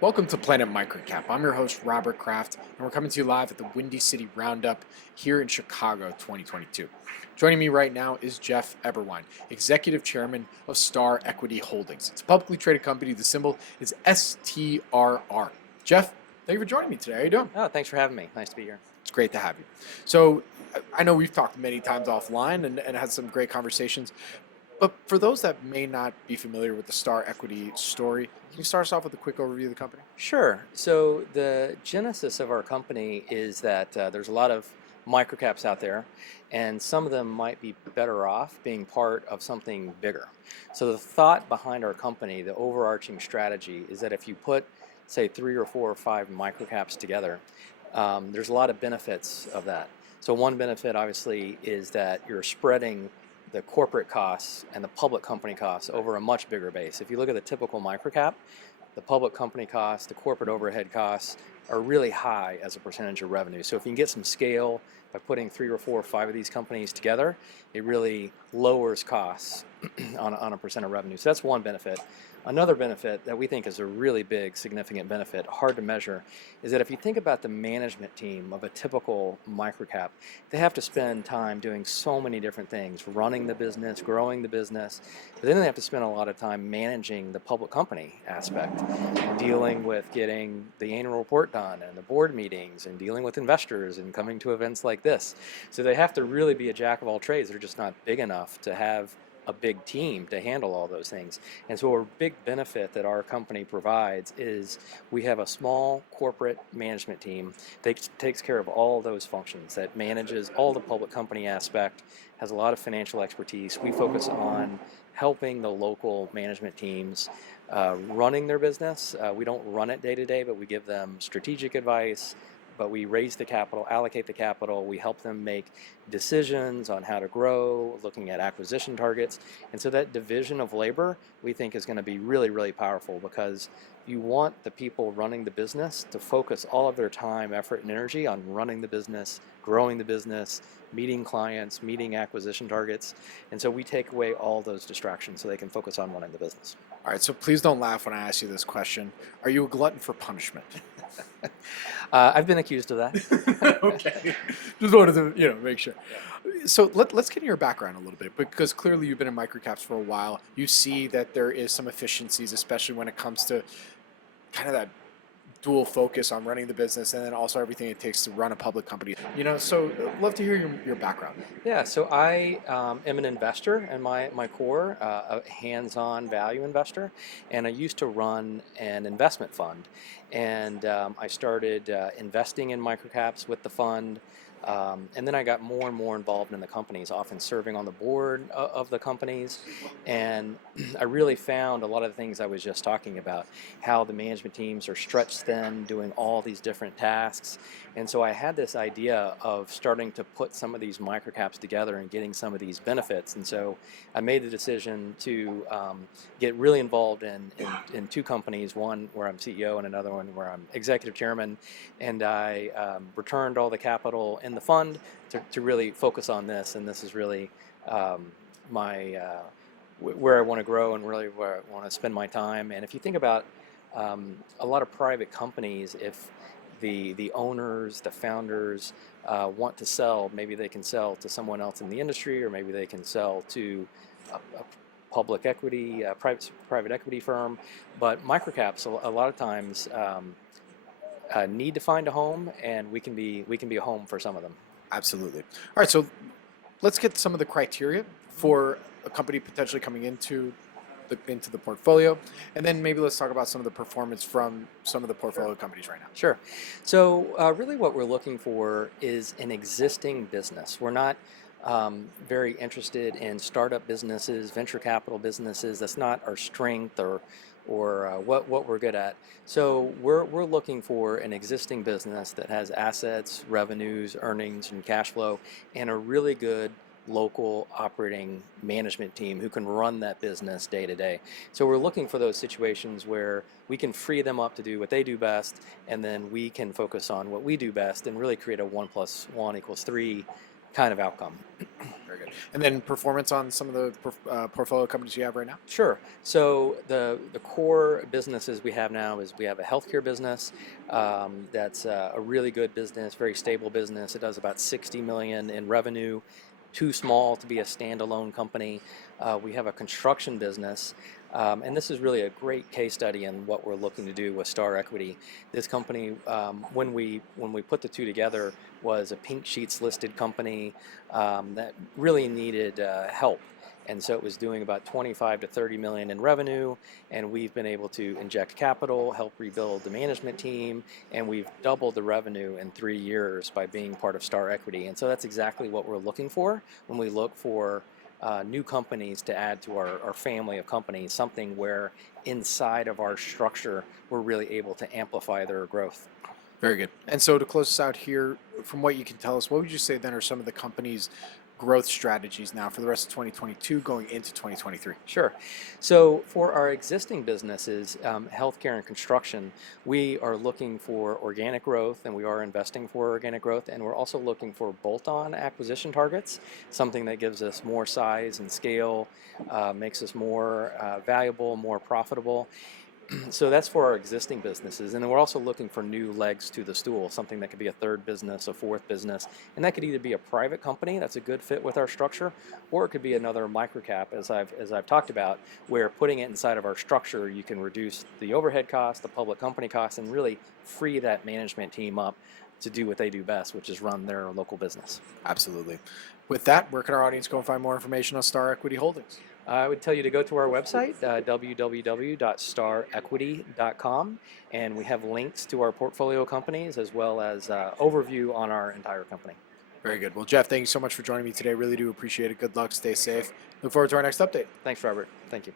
Welcome to Planet MicroCap. I'm your host, Robert Kraft, and we're coming to you live at the Windy City Roundup here in Chicago 2022. Joining me right now is Jeff Eberwein, Executive Chairman of STRR Equity Holdings. It's a publicly traded company. The symbol is STRR. Jeff, thank you for joining me today. How are you doing? Oh, thanks for having me. Nice to be here. It's great to have you. So I know we've talked many times offline and had some great conversations. But for those that may not be familiar with the STRR Equity story, can you start us off with a quick overview of the company? Sure. So the genesis of our company is that there's a lot of microcaps out there, and some of them might be better off being part of something bigger. So the thought behind our company, the overarching strategy, is that if you put, say, 3 or 4 or 5 microcaps together, there's a lot of benefits of that. So one benefit, obviously, is that you're spreading the corporate costs and the public company costs over a much bigger base. If you look at the typical microcap, the public company costs, the corporate overhead costs are really high as a percentage of revenue. So if you can get some scale by putting 3 or 4 or 5 of these companies together, it really lowers costs on a percent of revenue. So that's one benefit. Another benefit that we think is a really big, significant benefit, hard to measure, is that if you think about the management team of a typical microcap, they have to spend time doing so many different things, running the business, growing the business, but then they have to spend a lot of time managing the public company aspect, dealing with getting the annual report done and the board meetings and dealing with investors and coming to events like this. So they have to really be a jack of all trades. They're just not big enough to have a big team to handle all those things. And so a big benefit that our company provides is we have a small corporate management team that takes care of all those functions, that manages all the public company aspect, has a lot of financial expertise. We focus on helping the local management teams running their business. We don't run it day to day, but we give them strategic advice, but we raise the capital, allocate the capital, we help them make decisions on how to grow, looking at acquisition targets. And so that division of labor, we think, is going to be really, really powerful, because you want the people running the business to focus all of their time, effort, and energy on running the business, growing the business, meeting clients, meeting acquisition targets. And so we take away all those distractions so they can focus on running the business. All right, so please don't laugh when I ask you this question. Are you a glutton for punishment? I've been accused of that. Okay, just wanted to make sure. So let's get in your background a little bit, because clearly you've been in microcaps for a while. You see that there is some efficiencies, especially when it comes to kind of that dual focus on running the business and then also everything it takes to run a public company. So I'd love to hear your background. Yeah, so I am an investor in my core, a hands-on value investor, and I used to run an investment fund. And I started investing in microcaps with the fund. And then I got more and more involved in the companies, often serving on the board of the companies. And I really found a lot of the things I was just talking about, how the management teams are stretched thin, doing all these different tasks. And so I had this idea of starting to put some of these microcaps together and getting some of these benefits. And so I made the decision to get really involved in 2 companies, one where I'm CEO and another one where I'm executive chairman. And I returned all the capital in the fund to really focus on this. And this is really where I want to grow and really where I want to spend my time. And if you think about a lot of private companies, if the owners, the founders want to sell, maybe they can sell to someone else in the industry, or maybe they can sell to a public equity, private equity firm. But microcaps, a lot of times, need to find a home, and we can be a home for some of them. Absolutely. All right, so let's get some of the criteria for a company potentially coming into the portfolio, and then maybe let's talk about some of the performance from some of the portfolio companies right now. Sure. So really what we're looking for is an existing business. We're not very interested in startup businesses, venture capital businesses. That's not our strength or what we're good at. So we're looking for an existing business that has assets, revenues, earnings, and cash flow, and a really good local operating management team who can run that business day to day. So we're looking for those situations where we can free them up to do what they do best, and then we can focus on what we do best and really create a 1 + 1 = 3 kind of outcome. Very good. And then performance on some of the portfolio companies you have right now? Sure. So the core businesses we have now is we have a healthcare business that's a really good business, very stable business. It does about 60 million in revenue, too small to be a standalone company. We have a construction business, and this is really a great case study in what we're looking to do with STRR Equity. This company, when we put the two together, was a Pink Sheets listed company that really needed help. And so it was doing about 25 to 30 million in revenue, and we've been able to inject capital, help rebuild the management team, and we've doubled the revenue in 3 years by being part of STRR Equity. And so that's exactly what we're looking for when we look for new companies to add to our family of companies, something where inside of our structure we're really able to amplify their growth. Very good. And so to close us out here, from what you can tell us, what would you say then are some of the company's growth strategies now for the rest of 2022 going into 2023? Sure. So for our existing businesses, healthcare and construction, we are looking for organic growth, and we are investing for organic growth, and we're also looking for bolt-on acquisition targets, something that gives us more size and scale, makes us more valuable, more profitable. So that's for our existing businesses, and then we're also looking for new legs to the stool, something that could be a third business, a fourth business, and that could either be a private company that's a good fit with our structure, or it could be another microcap, as I've talked about, where putting it inside of our structure, you can reduce the overhead costs, the public company costs, and really free that management team up to do what they do best, which is run their local business. Absolutely. With that, where can our audience go and find more information on STRR Equity Holdings? I would tell you to go to our website, www.strrequity.com, and we have links to our portfolio companies as well as overview on our entire company. Very good. Well, Jeff, thank you so much for joining me today. Really do appreciate it. Good luck. Stay safe. Look forward to our next update. Thanks, Robert. Thank you.